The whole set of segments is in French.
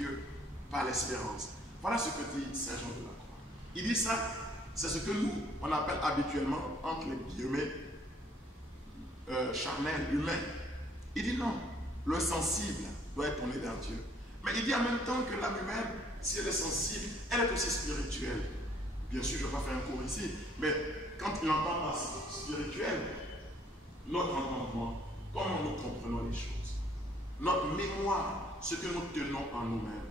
Dieu par l'espérance. Voilà ce que dit Saint Jean de la Croix. Il dit ça, c'est ce que nous, on appelle habituellement, entre les guillemets, charnel, humain. Il dit non, le sensible doit être tourné vers Dieu. Mais il dit en même temps que l'âme humaine, si elle est sensible, elle est aussi spirituelle. Bien sûr, je ne vais pas faire un cours ici, mais quand il entend par spirituel, notre entendement, comment nous comprenons les choses, notre mémoire, ce que nous tenons en nous-mêmes,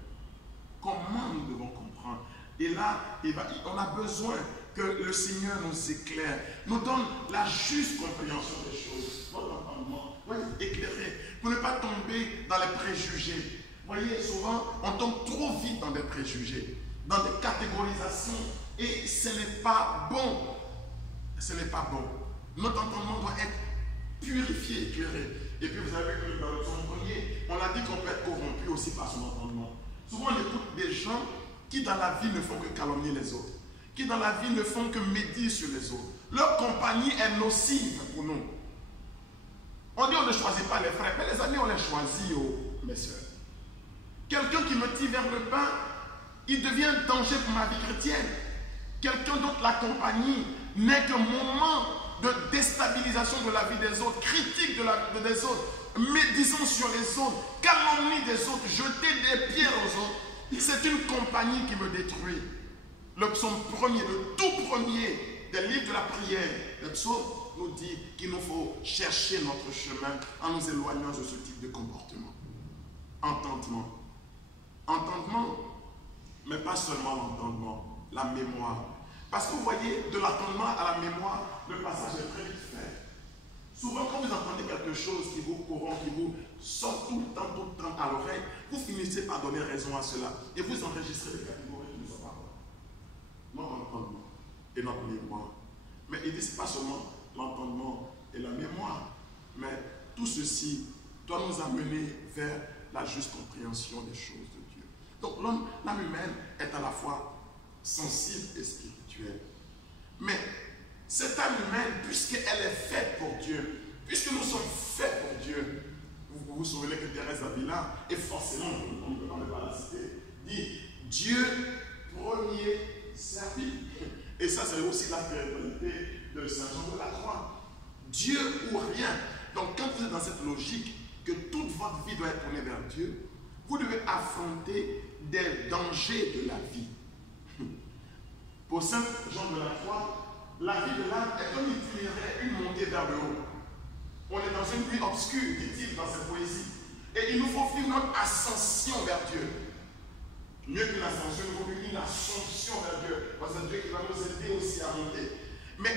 comment nous devons comprendre. Et là, on a besoin que le Seigneur nous éclaire, nous donne la juste compréhension des choses. Notre entendement doit être éclairé pour ne pas tomber dans les préjugés. Vous voyez, souvent, on tombe trop vite dans des préjugés, dans des catégorisations, et ce n'est pas bon. Ce n'est pas bon. Notre entendement doit être purifié, éclairé. Et puis vous avez vu que dans le psaume premier, on a dit qu'on peut être corrompu aussi par son entendement. Souvent on écoute des gens qui dans la vie ne font que calomnier les autres, qui dans la vie ne font que médire sur les autres. Leur compagnie est nocive pour nous. On dit on ne choisit pas les frères, mais les amis on les choisit, mes soeurs. Quelqu'un qui me tire vers le bas, il devient un danger pour ma vie chrétienne. Quelqu'un d'autre, la compagnie, n'est qu'un moment de déstabilisation de la vie des autres, critique des autres, médisant sur les autres, calomnie des autres, jeter des pierres aux autres. C'est une compagnie qui me détruit. Le psaume premier, le tout premier des livres de la prière, le psaume nous dit qu'il nous faut chercher notre chemin en nous éloignant de ce type de comportement. Entendement. Entendement, mais pas seulement l'entendement, la mémoire. Parce que vous voyez, de l'entendement à la mémoire, le passage est très vite fait. Souvent, quand vous entendez quelque chose qui vous corrompt, qui vous sort tout le temps à l'oreille, vous finissez par donner raison à cela. Et vous enregistrez les catégories qui ne sont pas bonnes. Notre entendement et notre mémoire. Mais il dit, ce n'est pas seulement l'entendement et la mémoire, mais tout ceci doit nous amener vers la juste compréhension des choses de Dieu. Donc l'âme humaine est à la fois sensible et spirituelle. Mais cette âme humaine, puisqu'elle est faite pour Dieu, puisque nous sommes faits pour Dieu, vous vous souvenez que Thérèse d'Avila, et forcément, on ne peut pas la citer, dit Dieu premier servi. Et ça, c'est aussi la spiritualité de Saint Jean de la Croix. Dieu ou rien. Donc, quand vous êtes dans cette logique que toute votre vie doit être tournée vers Dieu, vous devez affronter des dangers de la vie. Pour Saint Jean de la Croix, la vie de l'âme est comme itinéraire, une montée vers le haut. On est dans une nuit obscure, dit-il dans sa poésie. Et il nous faut vivre notre ascension vers Dieu. Mieux qu'une ascension, il faut vivre une ascension vers Dieu. Parce que c'est Dieu qui va nous aider aussi à monter. Mais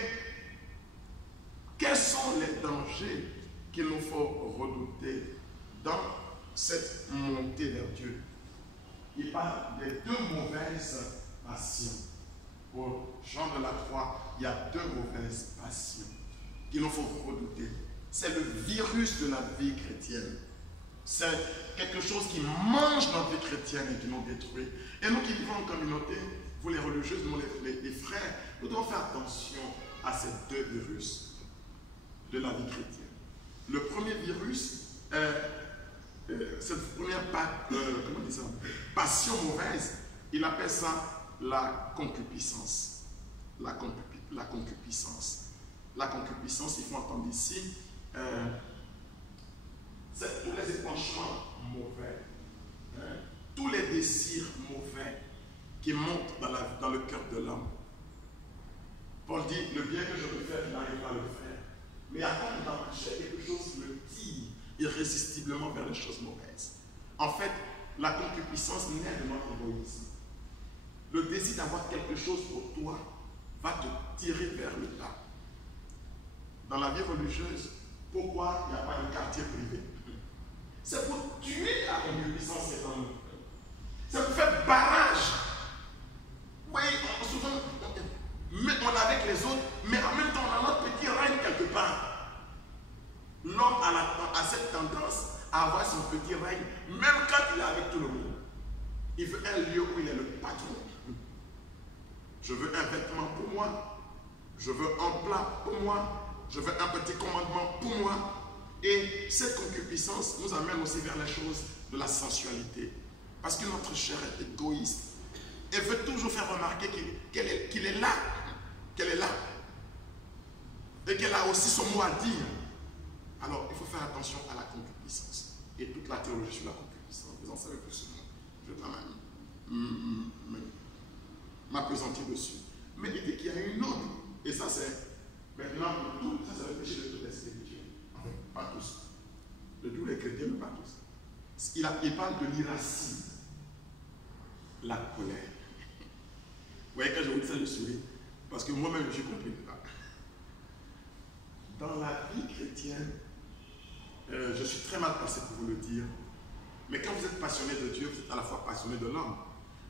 quels sont les dangers qu'il nous faut redouter dans cette montée vers Dieu? Il parle des deux mauvaises passions. Pour Jean de la Croix, il y a deux mauvaises passions qu'il nous faut redouter. C'est le virus de la vie chrétienne. C'est quelque chose qui mange notre vie chrétienne et qui nous détruit. Et nous qui vivons en communauté, vous les religieuses, nous les frères, nous devons faire attention à ces deux virus de la vie chrétienne. Le premier virus, cette première passion mauvaise, il appelle ça la concupiscence. La concupiscence. La concupiscence, il faut entendre ici, c'est tous les épanchements mauvais, tous les désirs mauvais qui montent dans le cœur de l'homme. Paul dit, le bien que je veux faire, je n'arrive pas à le faire. Mais avant d'empêcher quelque chose, me tire irrésistiblement vers les choses mauvaises. En fait, la concupiscence naît de notre égoïsme. Le désir d'avoir quelque chose pour toi va te tirer vers le bas. Dans la vie religieuse, pourquoi il n'y a pas de quartier privé? C'est pour tuer la concupiscence qui est en nous. C'est pour faire barrage. Oui, souvent, on est avec les autres, mais en même temps, on a notre petit règne quelque part. L'homme a cette tendance à avoir son petit règne, même quand il est avec tout le monde. Il veut un lieu où il est le patron. Je veux un vêtement pour moi. Je veux un plat pour moi. Je veux un petit commandement pour moi. Et cette concupiscence nous amène aussi vers les choses de la sensualité. Parce que notre chair est égoïste. Elle veut toujours faire remarquer qu'il est là. Qu'elle est là. Et qu'elle a aussi son mot à dire. Alors, il faut faire attention à la concupiscence. Et toute la théologie sur la concupiscence. Vous en savez plus sur moi. Je vais quand même m'appesantir dessus. Mais il dit qu'il y a une autre. Et ça, c'est maintenant pour tout. Ça, c'est le péché de tous les spirituels. Enfin, pas tous. De tous les chrétiens, mais pas tous. Il parle de l'irascible. La colère. Vous voyez, quand je vous dis ça, je souris. Parce que moi-même, je suis compris dedans. Dans la vie chrétienne, je suis très mal placé pour vous le dire, mais quand vous êtes passionné de Dieu, vous êtes à la fois passionné de l'homme.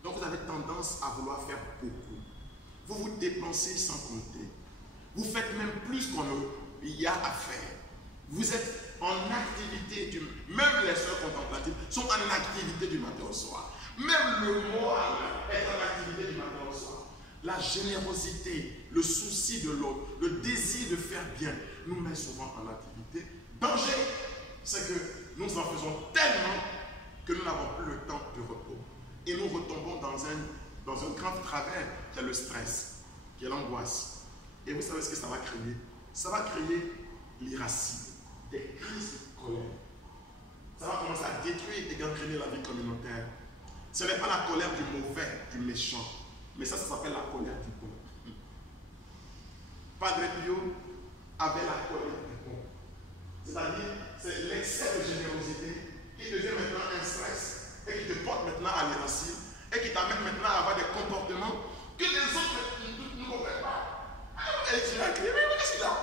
Donc vous avez tendance à vouloir faire beaucoup. Vous vous dépensez sans compter. Vous faites même plus qu'on y a à faire. Vous êtes en activité, même les sœurs contemplatives sont en activité du matin au soir. Même le moine est en activité du matin au soir. La générosité, le souci de l'autre, le désir de faire bien nous met souvent en activité. Danger, c'est que nous en faisons tellement que nous n'avons plus le temps de repos. Et nous retombons dans un grand travers qui est le stress, qui est l'angoisse. Et vous savez ce que ça va créer? Ça va créer l'irascible, des crises de colère. Ça va commencer à détruire et entraîner la vie communautaire. Ce n'est pas la colère du mauvais, du méchant, mais ça s'appelle la colère du bon. Padre Pio avait la colère du bon. C'est-à-dire, c'est l'excès de générosité qui devient maintenant un stress et qui te porte maintenant à l'irascible et qui t'amène maintenant à avoir des comportements que les autres ne comprennent pas. Et tu l'as crié, mais qu'est-ce qu'il a?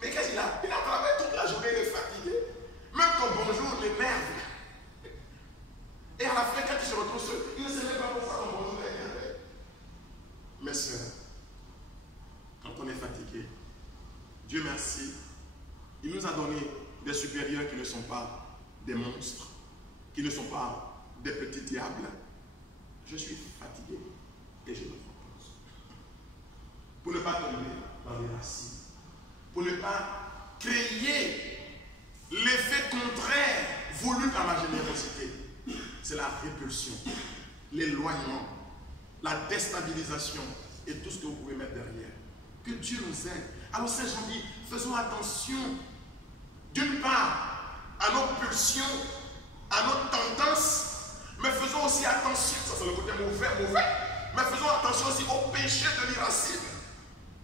Mais qu'est-ce qu'il a? Il a travaillé toute la journée, il est fatigué. Même ton bonjour l'énerve. Et à la fin, quand il se retrouve seul, il ne sait même pas pourquoi ton bonjour est énervé. Mes soeurs, quand on est fatigué, Dieu merci, il nous a donné des supérieurs qui ne sont pas des monstres, qui ne sont pas des petits diables. Je suis fatigué et je me repose. Pour ne pas tomber dans les racines, pour ne pas créer l'effet contraire voulu par ma générosité. C'est la répulsion, l'éloignement, la déstabilisation et tout ce que vous pouvez mettre derrière. Que Dieu nous aide. Alors Saint Jean dit, faisons attention d'une part à nos pulsions, à nos tendances, mais faisons aussi attention, ça c'est le côté mauvais, mais faisons attention aussi au péché de l'irascible.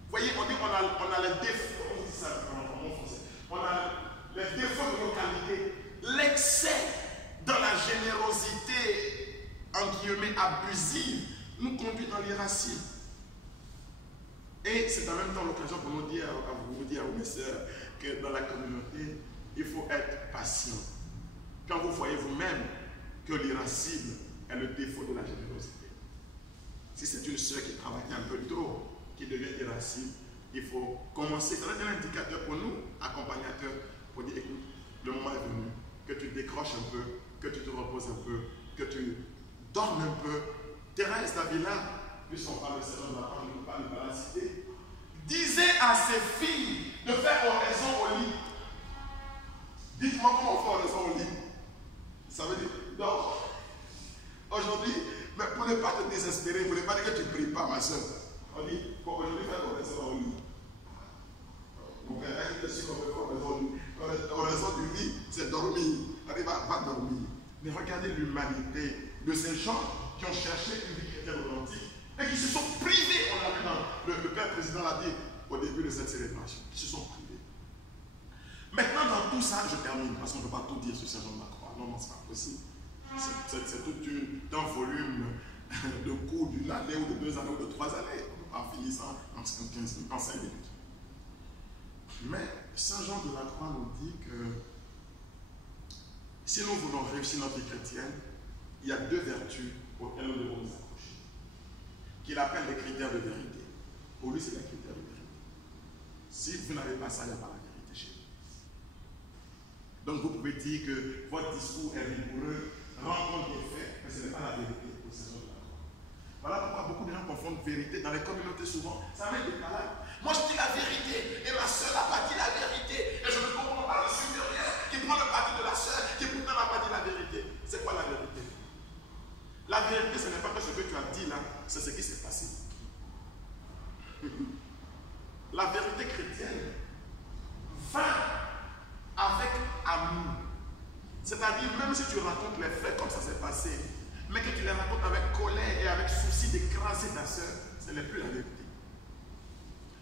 Vous voyez, on dit qu'on a les défauts, on dit ça en français, on a les défauts de nos qualités, l'excès dans la générosité, en guillemets, abusive, nous conduit dans l'irascible. Et c'est en même temps l'occasion pour nous dire, à vous dire, mes sœurs, que dans la communauté, il faut être patient. Quand vous voyez vous-même que l'irascible est le défaut de la générosité. Si c'est une sœur qui travaille un peu trop, qui devient irascible, il faut commencer. Ça va être un indicateur pour nous, accompagnateurs, pour dire, écoute, le moment est venu, que tu décroches un peu, que tu te reposes un peu, que tu dormes un peu. Thérèse d'Avila, puisqu'on parle de cette homme là, on ne parle pas la cité, disait à ses filles de faire oraison au lit. Dites-moi comment on fait oraison au lit. Ça veut dire, donc, aujourd'hui, mais pour ne pas te désespérer, pour ne pas dire que tu ne pries pas, ma soeur, on dit, pour aujourd'hui faire oraison au lit. Mon père a dit qu'on fait oraison au lit. Oraison du lit, c'est dormir. Arrive à pas dormir. Mais regardez l'humanité de ces gens qui ont cherché une vie chrétienne authentique et qui se sont privés, on l'a vu dans le Père Président l'a dit au début de cette célébration, qui se sont privés. Maintenant, dans tout ça, je termine, parce qu'on ne peut pas tout dire sur Saint Jean de la Croix. Non, c'est pas possible. C'est tout un volume de cours d'une année ou de 2 années ou de 3 années. On ne peut pas finir ça en 5 minutes. Mais Saint Jean de la Croix nous dit que si nous voulons réussir notre vie chrétienne, il y a 2 vertus auxquelles nous devons nous accrocher, qu'il appelle les critères de vérité. Pour lui, c'est les critères de vérité. Si vous n'avez pas ça, il n'y a pas la vérité chez vous. Donc vous pouvez dire que votre discours est rigoureux, rencontre des faits, mais ce n'est pas la vérité au Saint Jean de la Croix. Voilà pourquoi beaucoup de gens confondent vérité. Dans les communautés, souvent, ça met des malades. Moi, je dis la vérité, et ma soeur n'a pas dit la vérité. Et je ne comprends pas le supérieur qui prend le parti de la soeur, qui pourtant n'a pas dit la vérité. C'est quoi la vérité? La vérité, ce n'est pas que ce que tu as dit là, c'est ce qui s'est passé. La vérité chrétienne va avec amour. C'est-à-dire, même si tu racontes les faits comme ça s'est passé, mais que tu les racontes avec colère et avec souci d'écraser ta soeur, ce n'est plus la vérité.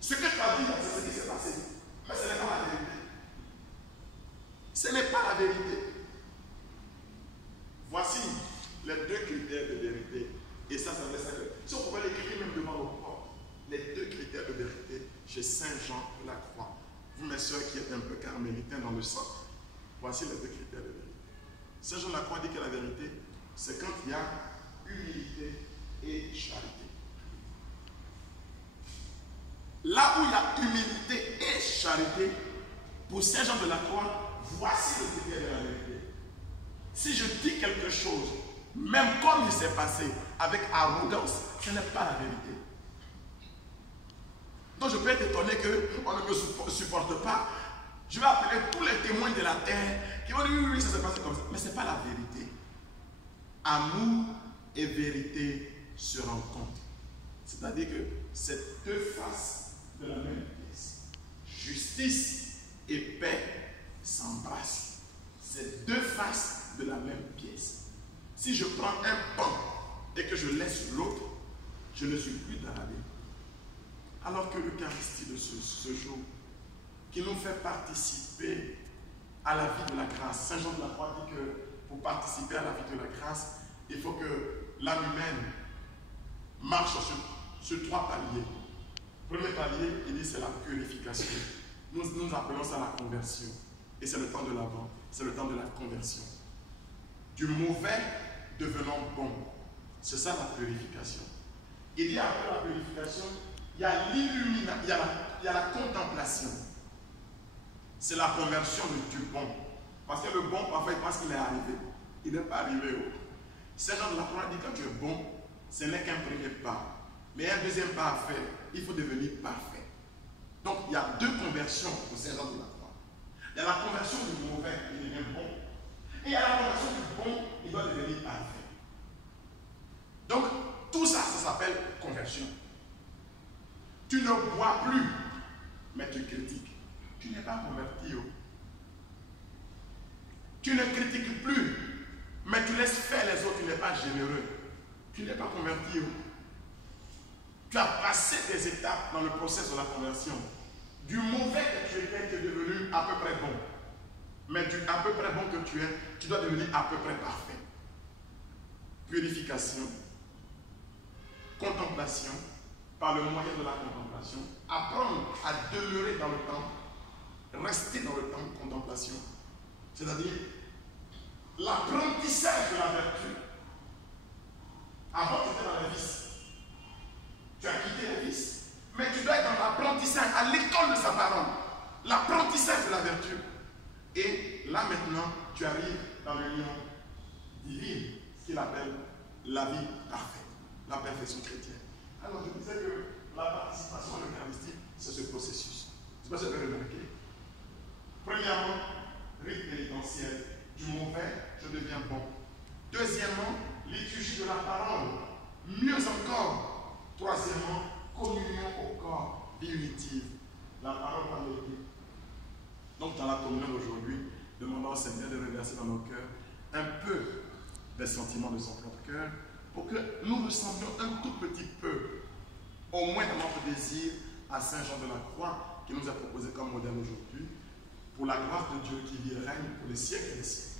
Ce que tu as dit, c'est ce qui s'est passé, mais ce n'est pas la vérité. Ce n'est pas la vérité. Voici les deux critères de vérité. Et ça laisse à que. Si on pouvait l'écrire même devant nos portes, les deux critères de vérité chez Saint Jean de la Croix. Vous, mes soeurs qui êtes un peu carmélitains dans le sang, voici les deux critères de vérité. Saint Jean de la Croix dit que la vérité, c'est quand il y a humilité et charité. Là où il y a humilité et charité, pour Saint Jean de la Croix, voici le critère de la vérité. Si je dis quelque chose, même comme il s'est passé, avec arrogance, ce n'est pas la vérité. Donc je peux être étonné qu'on ne me supporte pas. Je vais appeler tous les témoins de la terre qui vont dire oui, ça s'est passé comme ça. Mais ce n'est pas la vérité. Amour et vérité se rencontrent. C'est-à-dire que c'est deux faces de la même pièce. Justice et paix s'embrassent. C'est deux faces de la même pièce. Si je prends un pan et que je laisse l'autre, je ne suis plus dans la vérité. Alors que l'Eucharistie de ce jour, qui nous fait participer à la vie de la grâce, Saint Jean de la Croix dit que pour participer à la vie de la grâce, il faut que l'âme humaine marche sur trois paliers. Premier palier, il dit c'est la purification. Nous appelons ça la conversion. Et c'est le temps de l'Avent, c'est le temps de la conversion. Du mauvais devenant bon. C'est ça la purification. Il dit après la purification, il y a l'illumination, il y a la contemplation. C'est la conversion du bon. Parce que le bon, parfois, il pense qu'il est arrivé. Il n'est pas arrivé. Saint Jean de la Croix dit quand tu es bon, ce n'est qu'un premier pas. Mais un deuxième pas à faire, il faut devenir parfait. Donc, il y a deux conversions pour Saint Jean de la Croix. Il y a la conversion du mauvais, il devient bon. Et il y a la conversion du bon, il doit devenir parfait. Donc, tout ça, ça s'appelle conversion. Tu ne bois plus, mais tu critiques. Tu n'es pas converti. Tu ne critiques plus, mais tu laisses faire les autres, tu n'es pas généreux. Tu n'es pas converti. Tu as passé des étapes dans le processus de la conversion. Du mauvais que tu étais, tu es devenu à peu près bon. Mais du à peu près bon que tu es, tu dois devenir à peu près parfait. Purification, contemplation, par le moyen de la contemplation, apprendre à demeurer dans le temps, rester dans le temps de contemplation, c'est-à-dire l'apprentissage de la vertu. Avant, tu étais dans la vice. Tu as quitté la vice. Mais tu dois être dans l'apprentissage, à l'école de sa parole. L'apprentissage de la vertu. Et là maintenant, tu arrives dans l'union divine, ce qu'il appelle la vie parfaite, la perfection chrétienne. Alors je disais que la participation à l'Eucharistie, c'est ce processus. Je ne sais pas si vous avez remarqué. Premièrement, rite pénitentiel. Du mauvais, je deviens bon. Deuxièmement, liturgie de la parole. Mieux encore. Troisièmement, communion au corps, vie unitive. La parole par l'Église. Donc dans la communion d'aujourd'hui, demandons au Seigneur de reverser dans nos cœurs un peu des sentiments de son propre cœur pour que nous ressemblions un tout petit peu, au moins dans notre désir, à Saint Jean de la Croix qui nous a proposé comme modèle aujourd'hui, pour la grâce de Dieu qui vit et règne pour les siècles et les siècles.